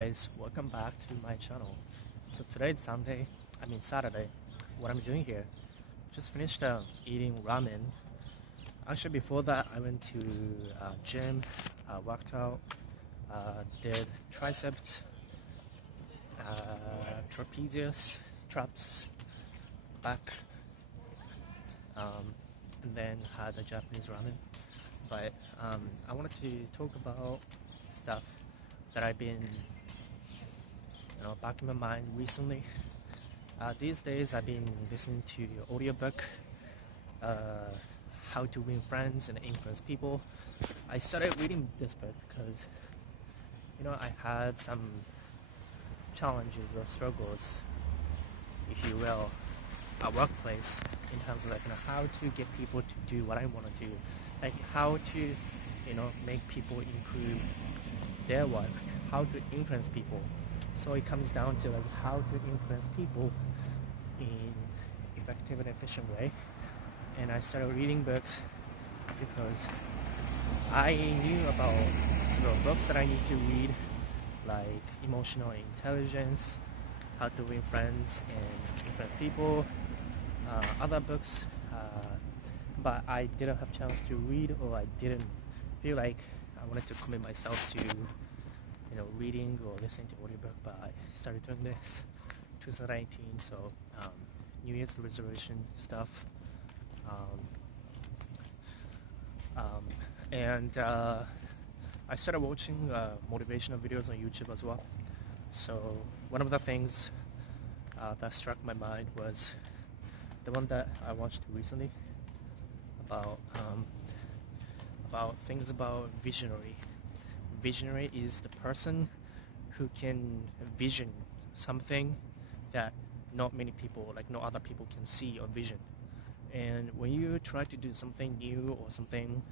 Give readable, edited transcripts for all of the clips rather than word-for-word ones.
Guys, welcome back to my channel. So today is Saturday. What I'm doing here, just finished eating ramen. Actually before that I went to gym, worked out, did triceps, trapezius, traps, back, and then had a Japanese ramen. But I wanted to talk about stuff that I've been back in my mind recently. These days I've been listening to audiobook, How to Win Friends and Influence People. I started reading this book because I had some challenges or struggles, if you will, at workplace in terms of how to get people to do what I want to do, like how to make people improve their work, how to influence people. So it comes down to how to influence people in effective and efficient way. And I started reading books because I knew about several books that I need to read, like Emotional Intelligence, How to Win Friends and Influence People, other books, but I didn't have a chance to read, or I didn't feel like I wanted to commit myself to reading or listening to audiobook. But I started doing this 2019, so New Year's resolution stuff, and I started watching motivational videos on YouTube as well. So one of the things that struck my mind was the one that I watched recently about things about visionary. Visionary is the person who can vision something that not many people, no other people can see or vision. And when you try to do something new or something,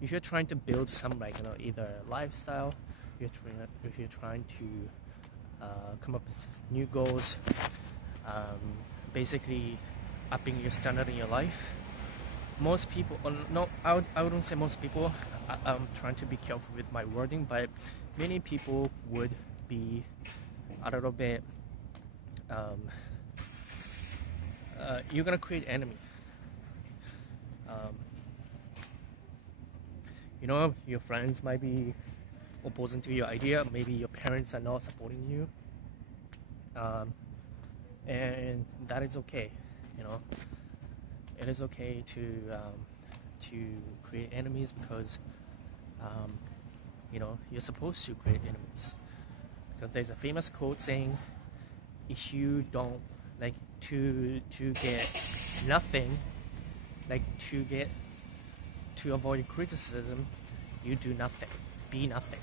if you're trying to build some either lifestyle, if you're trying to come up with new goals, basically upping your standard in your life, most people, I wouldn't say most people, I'm trying to be careful with my wording, but many people would be a little bit, you're gonna create enemy. Your friends might be opposing to your idea, maybe your parents are not supporting you, and that is okay. It is okay to create enemies, because you're supposed to create enemies. Because there's a famous quote saying, if you don't to get nothing, to avoid criticism, you do nothing, be nothing.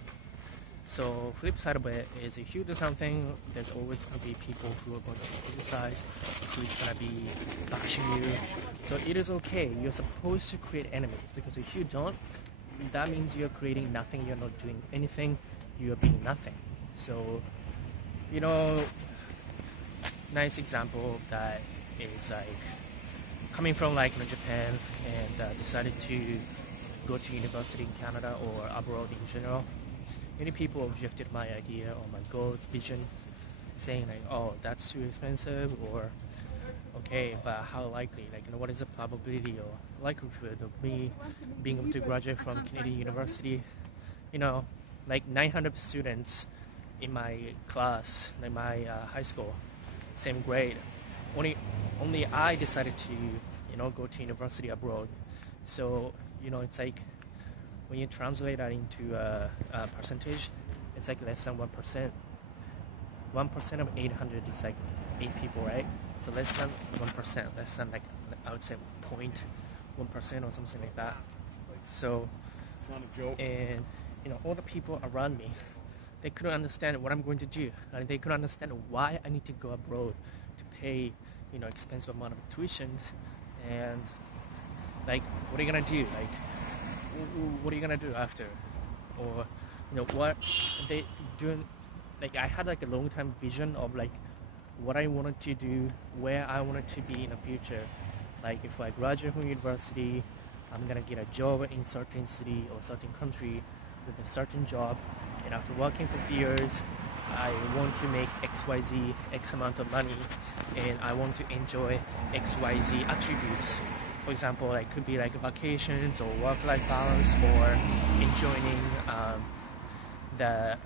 So flip side of it is, if you do something, there's always going to be people who are going to criticize, who is going to be bashing you. So it is okay. You're supposed to create enemies, because if you don't, that means you're creating nothing. You're not doing anything. You're being nothing. So nice example of that is coming from Japan, and decided to go to university in Canada or abroad in general. Many people objected my idea or my goals, vision, saying oh, that's too expensive, or okay, but how likely, what is the probability or likelihood of me being able to graduate from Canadian University? 900 students in my class, in my high school, same grade. Only I decided to go to university abroad. So it's when you translate that into a percentage, it's less than 1%. 1% of 800 is 8 people, right? So less than 1%, less than I would say 0.1% or something like that. So it's not a joke. And all the people around me, they couldn't understand what I'm going to do. They couldn't understand why I need to go abroad to pay expensive amount of tuitions. And what are you gonna do? What are you gonna do after? Or what they doing? I had a long time vision of what I wanted to do, where I wanted to be in the future. If I graduate from university, I'm gonna get a job in certain city or certain country with a certain job, and after working for 3 years, I want to make XYZ X amount of money, and I want to enjoy XYZ attributes. For example, like could be like vacations or work-life balance, or enjoying the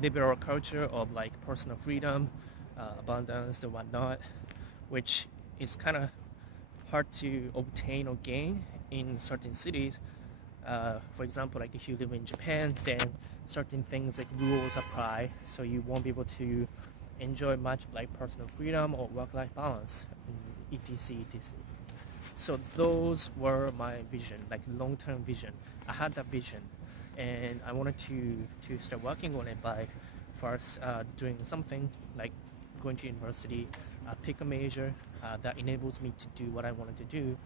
liberal culture of like personal freedom, abundance, and whatnot, which is kind of hard to obtain or gain in certain cities. For example, like if you live in Japan, then certain things like rules apply, so you won't be able to enjoy much like personal freedom or work-life balance, etc. So those were my vision, like long-term vision. I had that vision, and I wanted to start working on it by first doing something like going to university, pick a major that enables me to do what I wanted to do.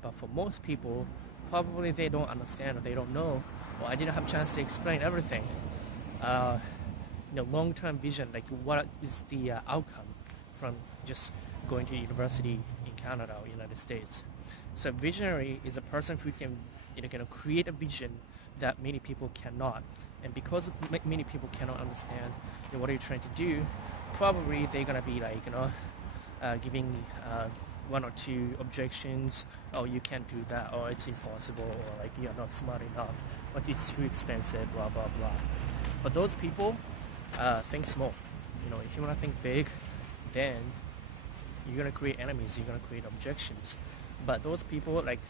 But for most people, probably they don't understand, or they don't know, or I didn't have a chance to explain everything. Long-term vision, like what is the outcome from just going to university in Canada or United States. So visionary is a person who can create a vision that many people cannot. And because many people cannot understand what are you trying to do, probably they're gonna be like giving one or two objections. Oh, you can't do that, or it's impossible, or like you're not smart enough, but it's too expensive, blah blah blah. But those people think small. If you want to think big, then you're gonna create enemies, you're gonna create objections. But those people like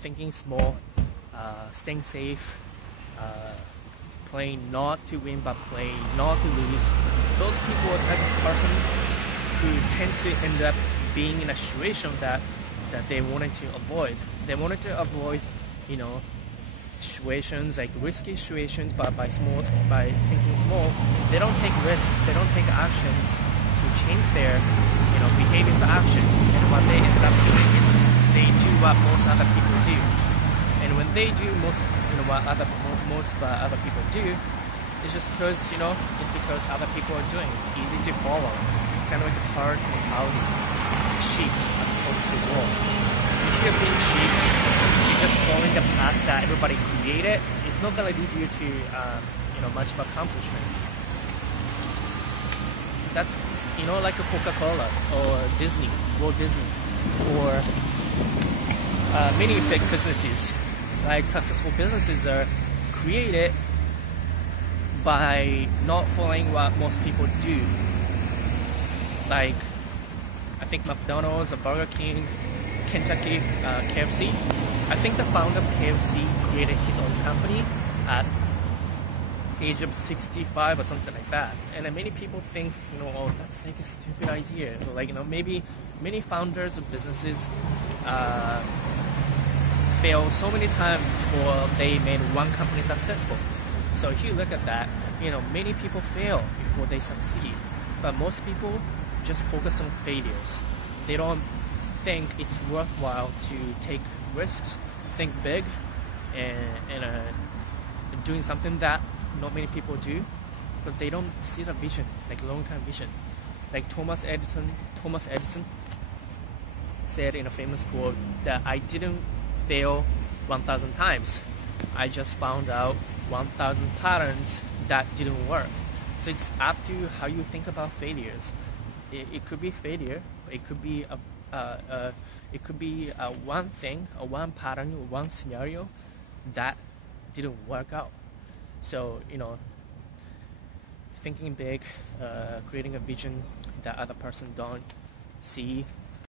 thinking small, staying safe, playing not to win but playing not to lose, those people are the type of person who tend to end up being in a situation that they wanted to avoid. They wanted to avoid, situations like risky situations, but by thinking small, they don't take risks, they don't take actions to change their behaviors or actions. And what they ended up doing is they do what most other people do. And when they do what other people do, it's just because it's because other people are doing it. It's easy to follow. It's kind of like a herd mentality, sheep as opposed to wolf. If you're being sheep, you're just following the path that everybody created. It's not gonna lead you to much of accomplishment. That's like a Coca-Cola or Disney, Walt Disney, or many big businesses. Like successful businesses are created by not following what most people do. Like I think McDonald's or Burger King, Kentucky, KFC. I think the founder of KFC created his own company at age of 65 or something like that. And then many people think, oh, that's like a stupid idea. So like, maybe many founders of businesses fail so many times before they made one company successful. So if you look at that, many people fail before they succeed. But most people just focus on failures. They don't think it's worthwhile to take risks, think big, and doing something that not many people do, because they don't see the vision, like long-term vision. Like Thomas Edison said in a famous quote that I didn't fail 1,000 times. I just found out 1,000 patterns that didn't work. So it's up to how you think about failures. It could be failure. It could be one thing, or one pattern, or one scenario that didn't work out. So thinking big, creating a vision that other person don't see,